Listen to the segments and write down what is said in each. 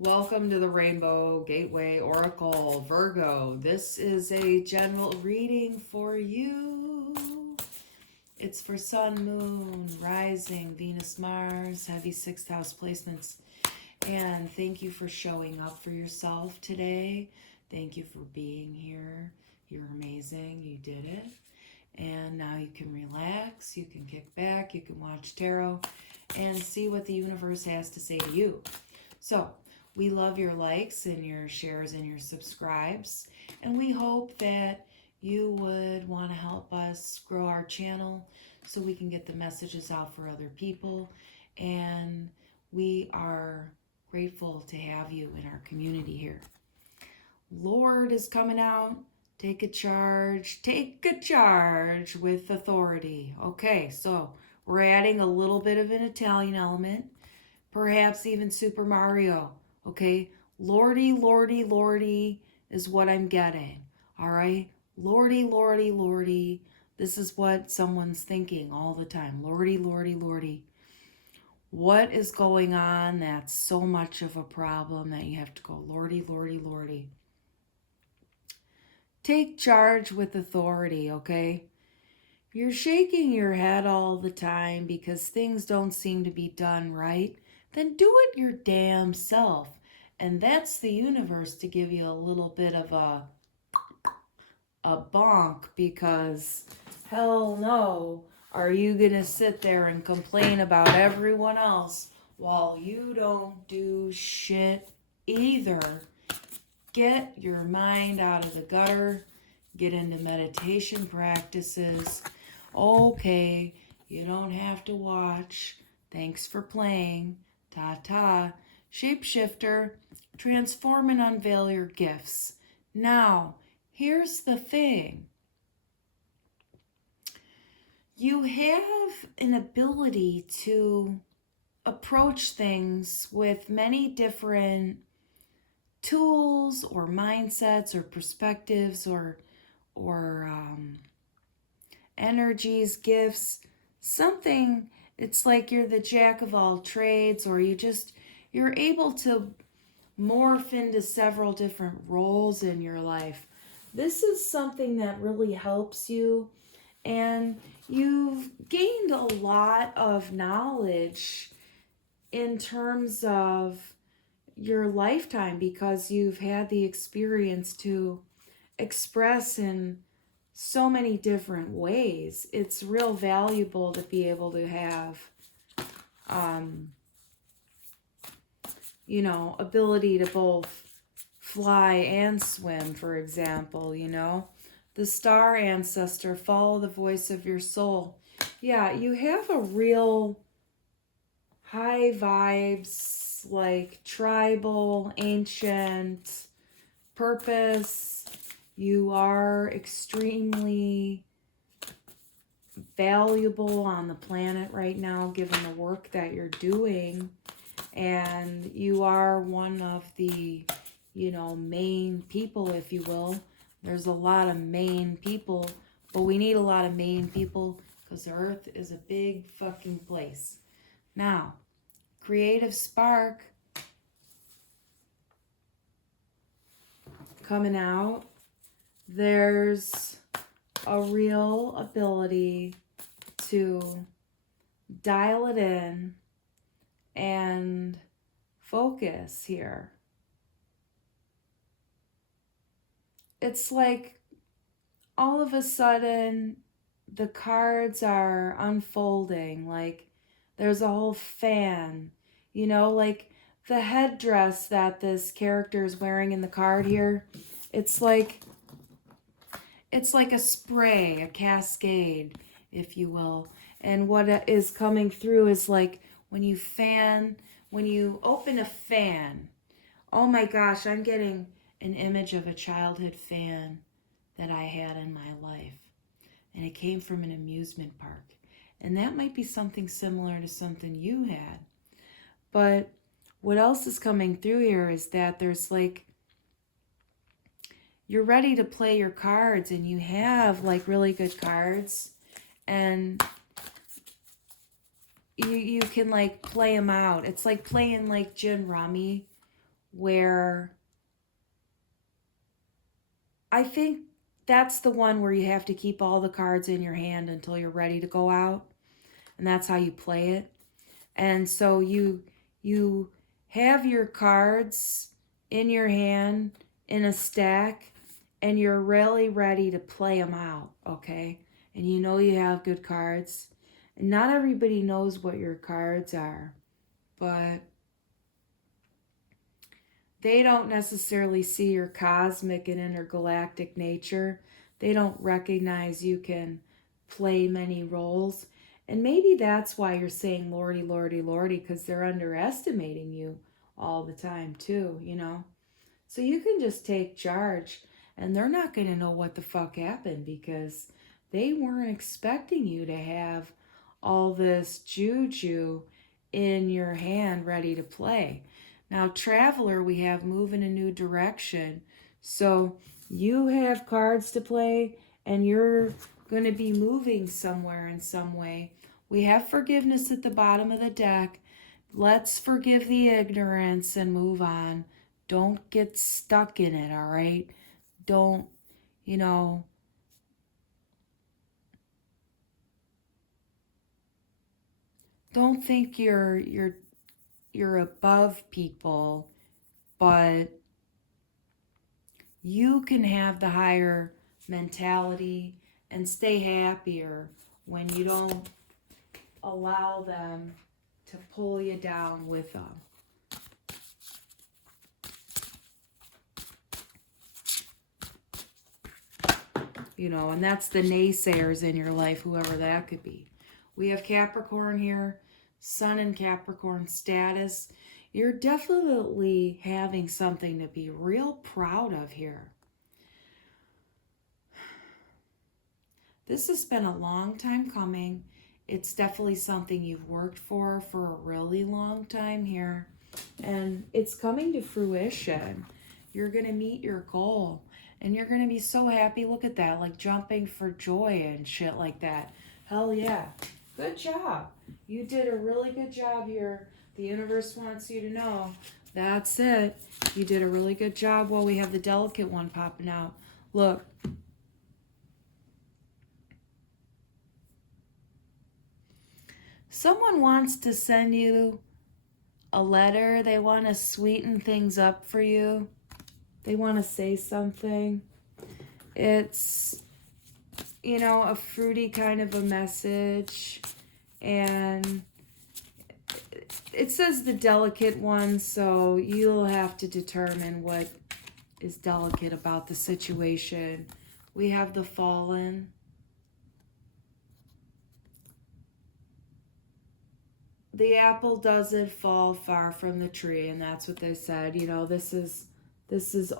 Welcome to the Rainbow Gateway Oracle, Virgo. This is a general reading for you. It's for Sun, Moon, Rising, Venus, Mars, heavy sixth house placements. And thank you for showing up for yourself today. Thank you for being here. You're amazing. You did it. And now you can relax. You can kick back. You can watch tarot and see what the universe has to say to you. So, we love your likes and your shares and your subscribes, and we hope that you would want to help us grow our channel so we can get the messages out for other people, and we are grateful to have you in our community here. Lord is coming out. Take a charge with authority. Okay, so we're adding a little bit of an Italian element, perhaps even Super Mario. Okay, Lordy, Lordy, Lordy is what I'm getting. All right, Lordy, Lordy, Lordy. This is what someone's thinking all the time. Lordy, Lordy, Lordy. What is going on that's so much of a problem that you have to go, Lordy, Lordy, Lordy. Take charge with authority, okay? You're shaking your head all the time because things don't seem to be done right. Then do it your damn self. And that's the universe to give you a little bit of a bonk, because hell no, are you going to sit there and complain about everyone else while you don't do shit either. Get your mind out of the gutter. Get into meditation practices. Okay, you don't have to watch. Thanks for playing. Ta-ta. Shapeshifter, transform and unveil your gifts. Now, here's the thing. You have an ability to approach things with many different tools or mindsets or perspectives or energies, gifts, something. It's like you're the jack of all trades, or you're able to morph into several different roles in your life. This is something that really helps you, and you've gained a lot of knowledge in terms of your lifetime because you've had the experience to express in so many different ways. It's real valuable to be able to have ability to both fly and swim, for example. The star ancestor, follow the voice of your soul. Yeah, you have a real high vibes, like tribal, ancient purpose. You are extremely valuable on the planet right now, given the work that you're doing. And you are one of the, main people, if you will. There's a lot of main people, but we need a lot of main people because the earth is a big fucking place. Now, creative spark coming out. There's a real ability to dial it in and focus here. It's like all of a sudden the cards are unfolding, like there's a whole fan, like the headdress that this character is wearing in the card here. It's like a spray, a cascade, if you will. And what is coming through is like when you open a fan. Oh my gosh, I'm getting an image of a childhood fan that I had in my life. And it came from an amusement park. And that might be something similar to something you had. But what else is coming through here is that there's like, you're ready to play your cards, and you have like really good cards, and you can like play them out. It's like playing like gin rummy, where I think that's the one where you have to keep all the cards in your hand until you're ready to go out. And that's how you play it. And so you have your cards in your hand in a stack, and you're really ready to play them out, okay? And you know you have good cards. And not everybody knows what your cards are, but they don't necessarily see your cosmic and intergalactic nature. They don't recognize you can play many roles. And maybe that's why you're saying Lordy, Lordy, Lordy, because they're underestimating you all the time too, you know? So you can just take charge, and they're not going to know what the fuck happened because they weren't expecting you to have all this juju in your hand ready to play. Now, Traveler, we have move in a new direction. So you have cards to play, and you're going to be moving somewhere in some way. We have forgiveness at the bottom of the deck. Let's forgive the ignorance and move on. Don't get stuck in it, all right? Don't, you know, don't think you're above people, but you can have the higher mentality and stay happier when you don't allow them to pull you down with them. You know, and that's the naysayers in your life, whoever that could be. We have Capricorn here, Sun in Capricorn status. You're definitely having something to be real proud of here. This has been a long time coming. It's definitely something you've worked for a really long time here. And it's coming to fruition. You're going to meet your goal. And you're going to be so happy. Look at that, like jumping for joy and shit like that. Hell yeah. Good job. You did a really good job here. The universe wants you to know. That's it. You did a really good job. Well, we have the delicate one popping out. Look. Someone wants to send you a letter. They want to sweeten things up for you. They want to say something. It's, you know, a fruity kind of a message. And it says the delicate one, so you'll have to determine what is delicate about the situation. We have the Fallen. The apple doesn't fall far from the tree, and that's what they said. You know, this is this is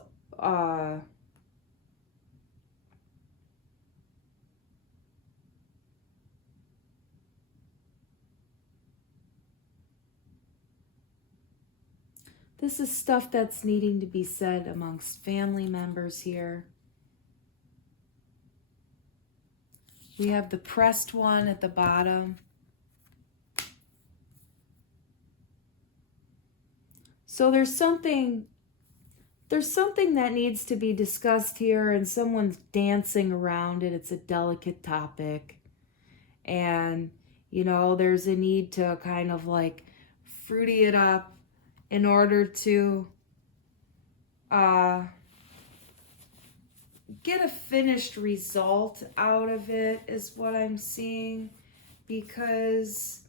stuff that's needing to be said amongst family members here. We have the pressed one at the bottom. So there's something that needs to be discussed here, and someone's dancing around it. It's a delicate topic. And, you know, there's a need to kind of like fruity it up in order to get a finished result out of it, is what I'm seeing, because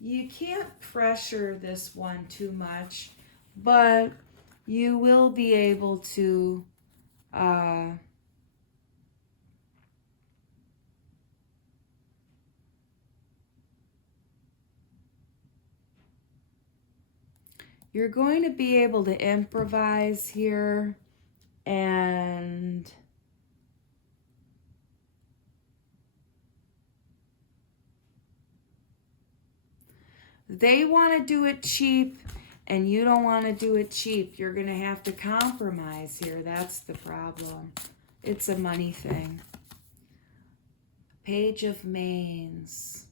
you can't pressure this one too much, but you will be able to you're going to be able to improvise here, and they want to do it cheap, and you don't want to do it cheap. You're going to have to compromise here. That's the problem. It's a money thing. Page of Mains.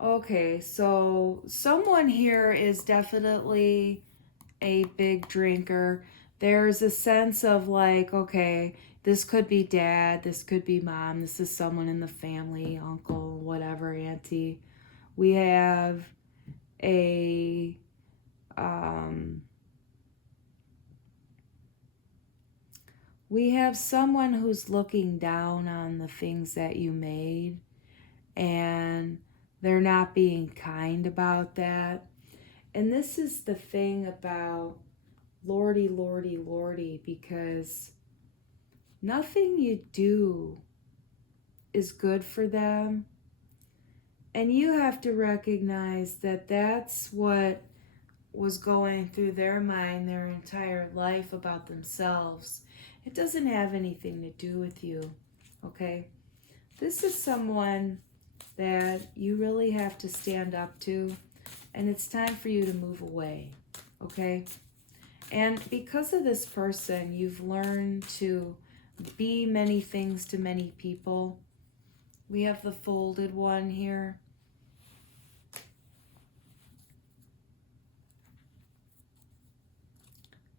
Okay, so someone here is definitely a big drinker. There's a sense of like, okay, this could be dad, this could be mom, this is someone in the family, uncle, whatever, auntie. We have a um we have someone who's looking down on the things that you made, and they're not being kind about that. And this is the thing about Lordy, Lordy, Lordy, because nothing you do is good for them. And you have to recognize that that's what was going through their mind their entire life about themselves. It doesn't have anything to do with you, okay? This is someone that you really have to stand up to, and it's time for you to move away, okay? And because of this person, you've learned to be many things to many people. We have the folded one here.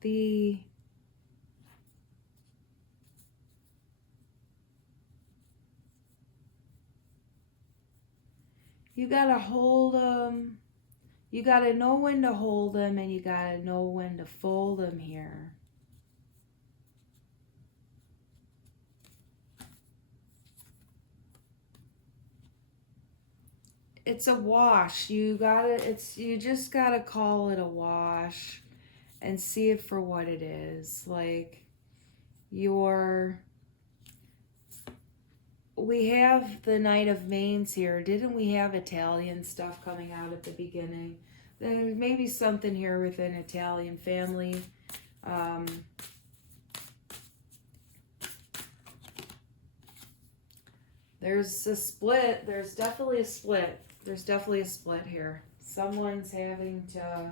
The you gotta hold them. You gotta know when to hold them, and you gotta know when to fold them here. It's a wash. You just gotta call it a wash and see it for what it is. Like your we have the Knight of Mains here. Didn't we have Italian stuff coming out at the beginning? Then maybe something here with an Italian family. There's a split. There's definitely a split. There's definitely a split here. Someone's having to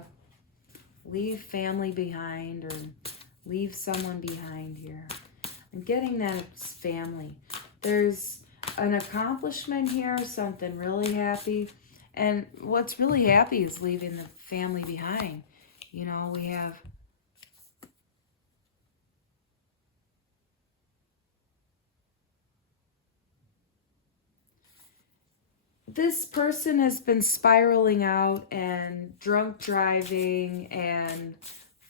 leave family behind or leave someone behind here. I'm getting that it's family. There's an accomplishment here, something really happy. And what's really happy is leaving the family behind. You know, we have this person has been spiraling out and drunk driving and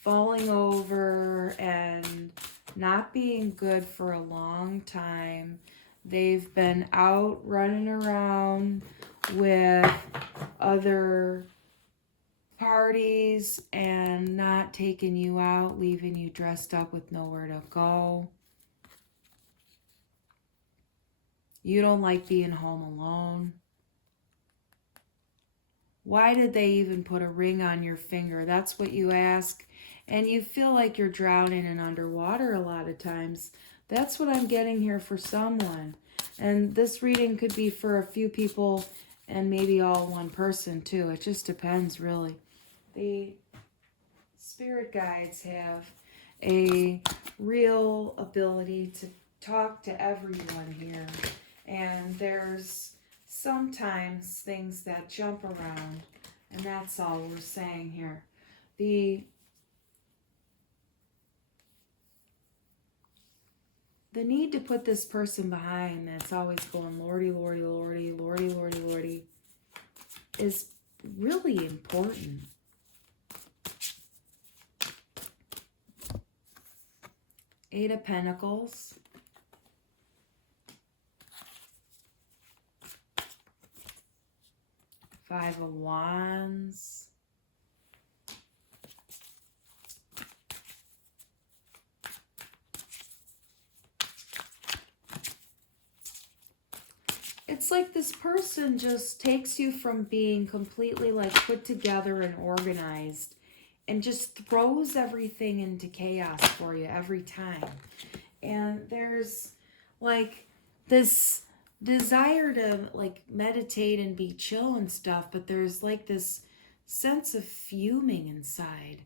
falling over and not being good for a long time. They've been out running around with other parties and not taking you out, leaving you dressed up with nowhere to go. You don't like being home alone. Why did they even put a ring on your finger? That's what you ask. And you feel like you're drowning and underwater a lot of times. That's what I'm getting here for someone. And this reading could be for a few people and maybe all one person too. It just depends, really. The spirit guides have a real ability to talk to everyone here. And there's sometimes things that jump around, and that's all we're saying here. The need to put this person behind that's always going Lordy, Lordy, Lordy, Lordy, Lordy, Lordy is really important. Eight of Pentacles. Five of Wands. It's like this person just takes you from being completely like put together and organized and just throws everything into chaos for you every time. And there's like this desire to like meditate and be chill and stuff, but there's like this sense of fuming inside.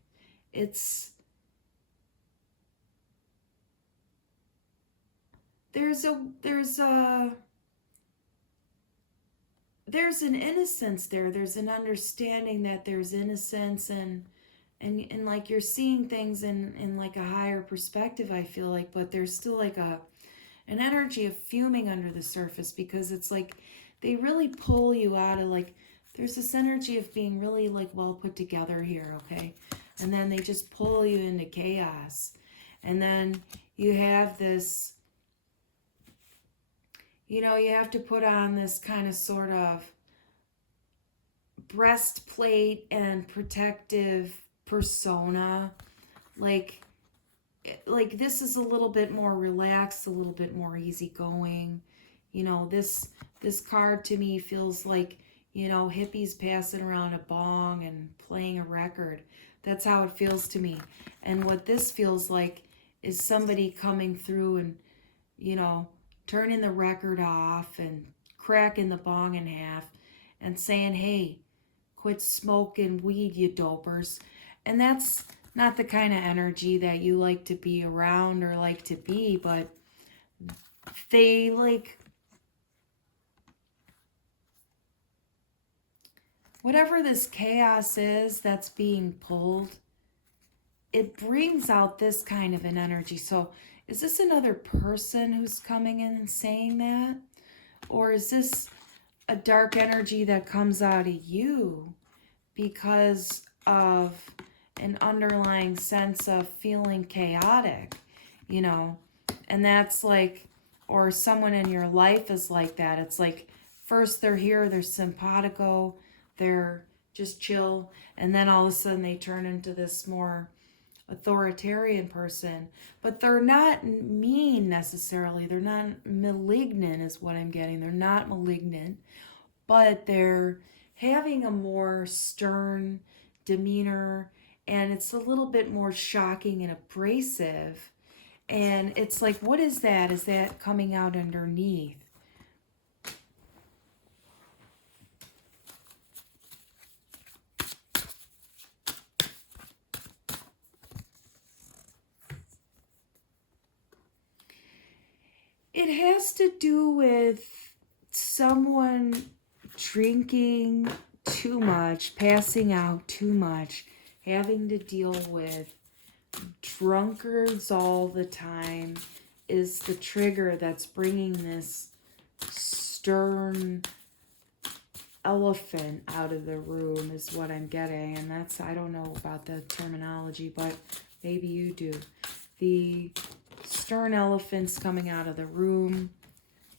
There's a there's an innocence there. There's an understanding that there's innocence, and like you're seeing things in like a higher perspective, I feel like, but there's still like an energy of fuming under the surface, because it's like they really pull you out of, like, there's this energy of being really like well put together here, okay? And then they just pull you into chaos. And then you have this, you have to put on this kind of sort of breastplate and protective persona, like this is a little bit more relaxed, a little bit more easygoing. This card to me feels like, hippies passing around a bong and playing a record. That's how it feels to me. And what this feels like is somebody coming through and, turning the record off and cracking the bong in half and saying, hey, quit smoking weed, you dopers. And that's not the kind of energy that you like to be around or like to be, but they like, whatever this chaos is that's being pulled, it brings out this kind of an energy. So is this another person who's coming in and saying that? Or is this a dark energy that comes out of you because of an underlying sense of feeling chaotic, and that's like, or someone in your life is like that. It's like, first they're here, they're simpatico, they're just chill, and then all of a sudden they turn into this more authoritarian person. But they're not mean necessarily, they're not malignant is what I'm getting. They're not malignant, but they're having a more stern demeanor, and it's a little bit more shocking and abrasive. And it's like, what is that? Is that coming out underneath? It has to do with someone drinking too much, passing out too much, having to deal with drunkards all the time is the trigger that's bringing this stern elephant out of the room, is what I'm getting. And that's, I don't know about the terminology, but maybe you do. The stern elephant's coming out of the room.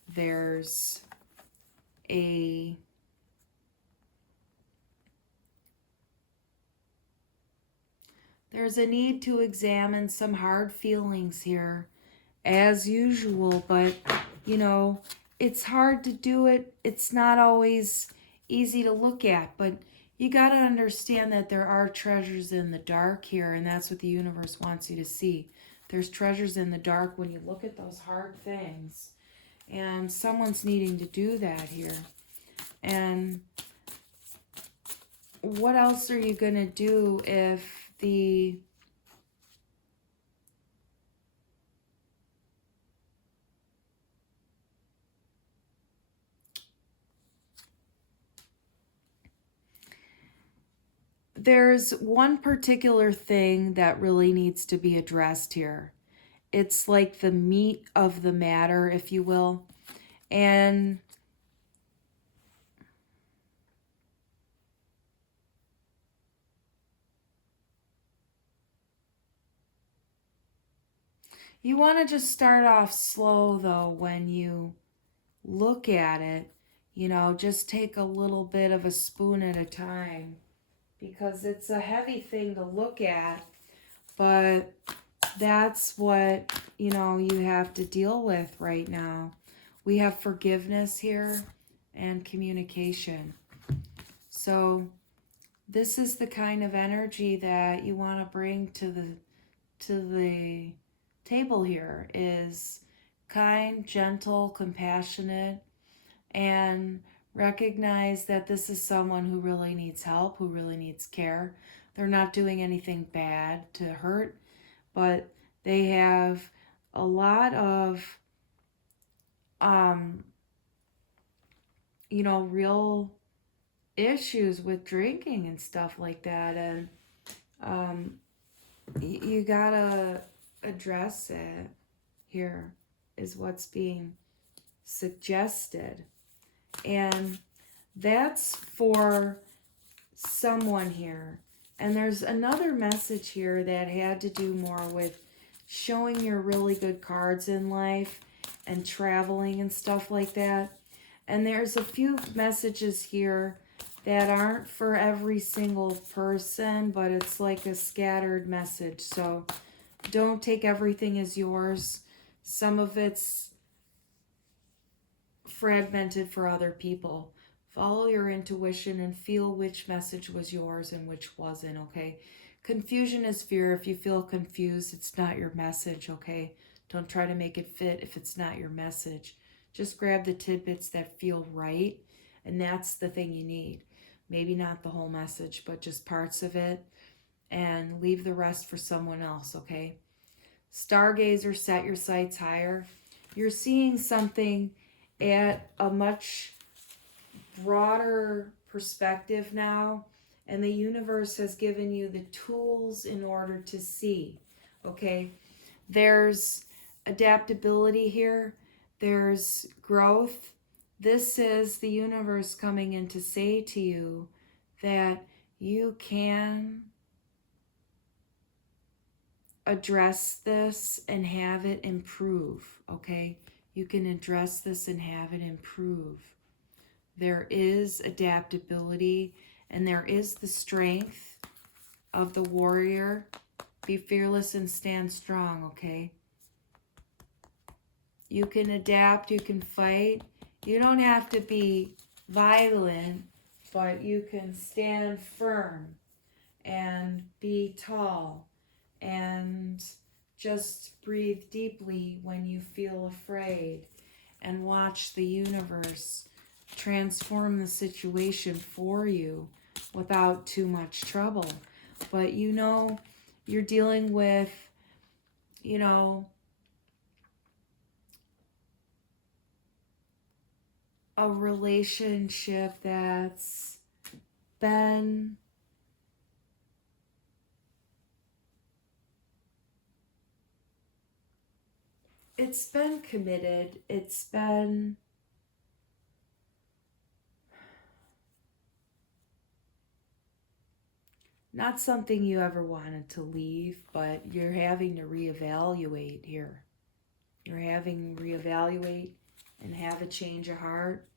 There's a need to examine some hard feelings here, as usual, but it's hard to do it. It's not always easy to look at, but you got to understand that there are treasures in the dark here, and that's what the universe wants you to see. There's treasures in the dark when you look at those hard things, and someone's needing to do that here. And what else are you going to do if there's one particular thing that really needs to be addressed here. It's like the meat of the matter, if you will. And you want to just start off slow, though, when you look at it. Just take a little bit of a spoon at a time, because it's a heavy thing to look at, but that's what, you have to deal with right now. We have forgiveness here and communication. So this is the kind of energy that you want to bring to the table here, is kind, gentle, compassionate, and recognize that this is someone who really needs help, who really needs care. They're not doing anything bad to hurt, but they have a lot of real issues with drinking and stuff like that. And you gotta address it here, is what's being suggested. And that's for someone here. And there's another message here that had to do more with showing your really good cards in life and traveling and stuff like that. And there's a few messages here that aren't for every single person, but it's like a scattered message. So don't take everything as yours. Some of it's fragmented for other people. Follow your intuition and feel which message was yours and which wasn't, okay? Confusion is fear. If you feel confused, it's not your message, okay? Don't try to make it fit if it's not your message. Just grab the tidbits that feel right, and that's the thing you need. Maybe not the whole message, but just parts of it, and leave the rest for someone else, okay? Stargazer, set your sights higher. You're seeing something at a much broader perspective now, and the universe has given you the tools in order to see, okay? There's adaptability here. There's growth. This is the universe coming in to say to you that you can address this and have it improve, okay? You can address this and have it improve. There is adaptability, and there is the strength of the warrior. Be fearless and stand strong, okay? You can adapt, you can fight. You don't have to be violent, but you can stand firm and be tall and just breathe deeply when you feel afraid and watch the universe transform the situation for you without too much trouble. But you're dealing with, a relationship that's been committed. It's been not something you ever wanted to leave, but you're having to reevaluate here. You're having to reevaluate and have a change of heart.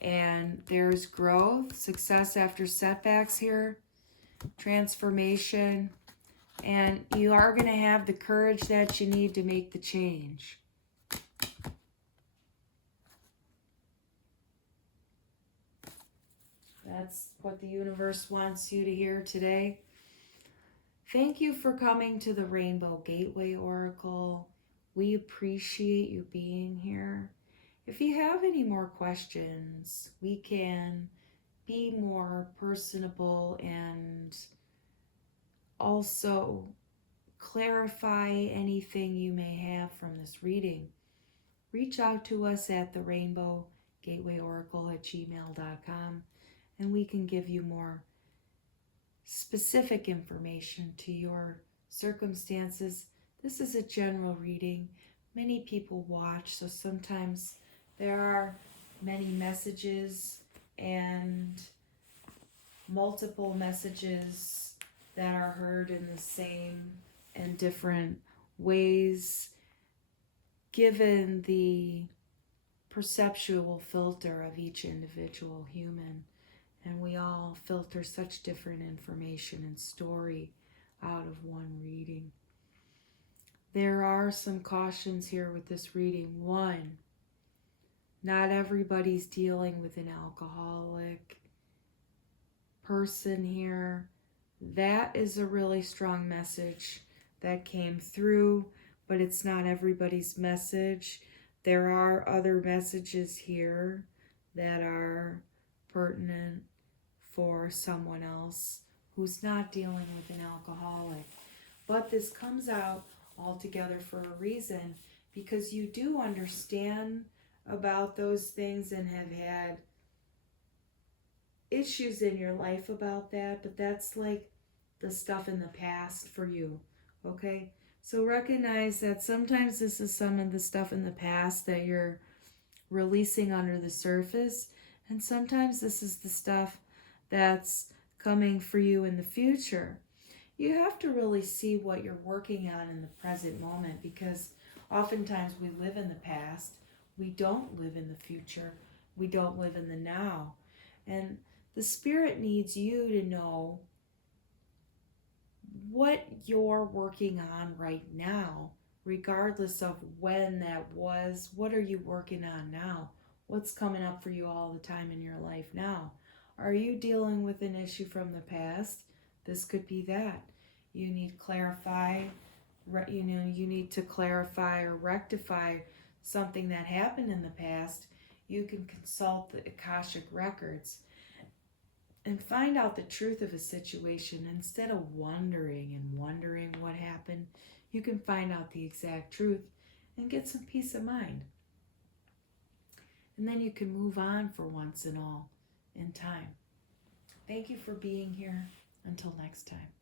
And there's growth, success after setbacks here, transformation, and you are going to have the courage that you need to make the change. That's what the universe wants you to hear today. Thank you for coming to the Rainbow Gateway Oracle. We appreciate you being here. If you have any more questions, we can be more personable and also clarify anything you may have from this reading. Reach out to us at the rainbowgatewayoracle@gmail.com, and we can give you more specific information to your circumstances. This is a general reading. Many people watch, so sometimes there are many messages and multiple messages that are heard in the same and different ways, given the perceptual filter of each individual human. And we all filter such different information and story out of one reading. There are some cautions here with this reading. One, not everybody's dealing with an alcoholic person here. That is a really strong message that came through, but it's not everybody's message. There are other messages here that are pertinent for someone else who's not dealing with an alcoholic. But this comes out altogether for a reason, because you do understand about those things and have had issues in your life about that, but that's like the stuff in the past for you, okay? So recognize that sometimes this is some of the stuff in the past that you're releasing under the surface, and sometimes this is the stuff that's coming for you in the future. You have to really see what you're working on in the present moment, because oftentimes we live in the past, we don't live in the future, we don't live in the now. And the Spirit needs you to know what you're working on right now, regardless of when that was. What are you working on now? What's coming up for you all the time in your life now? Are you dealing with an issue from the past? This could be that. You need you need to clarify or rectify something that happened in the past. You can consult the Akashic records and find out the truth of a situation. Instead of wondering what happened. You can find out the exact truth and get some peace of mind. And then you can move on for once and all in time. Thank you for being here. Until next time.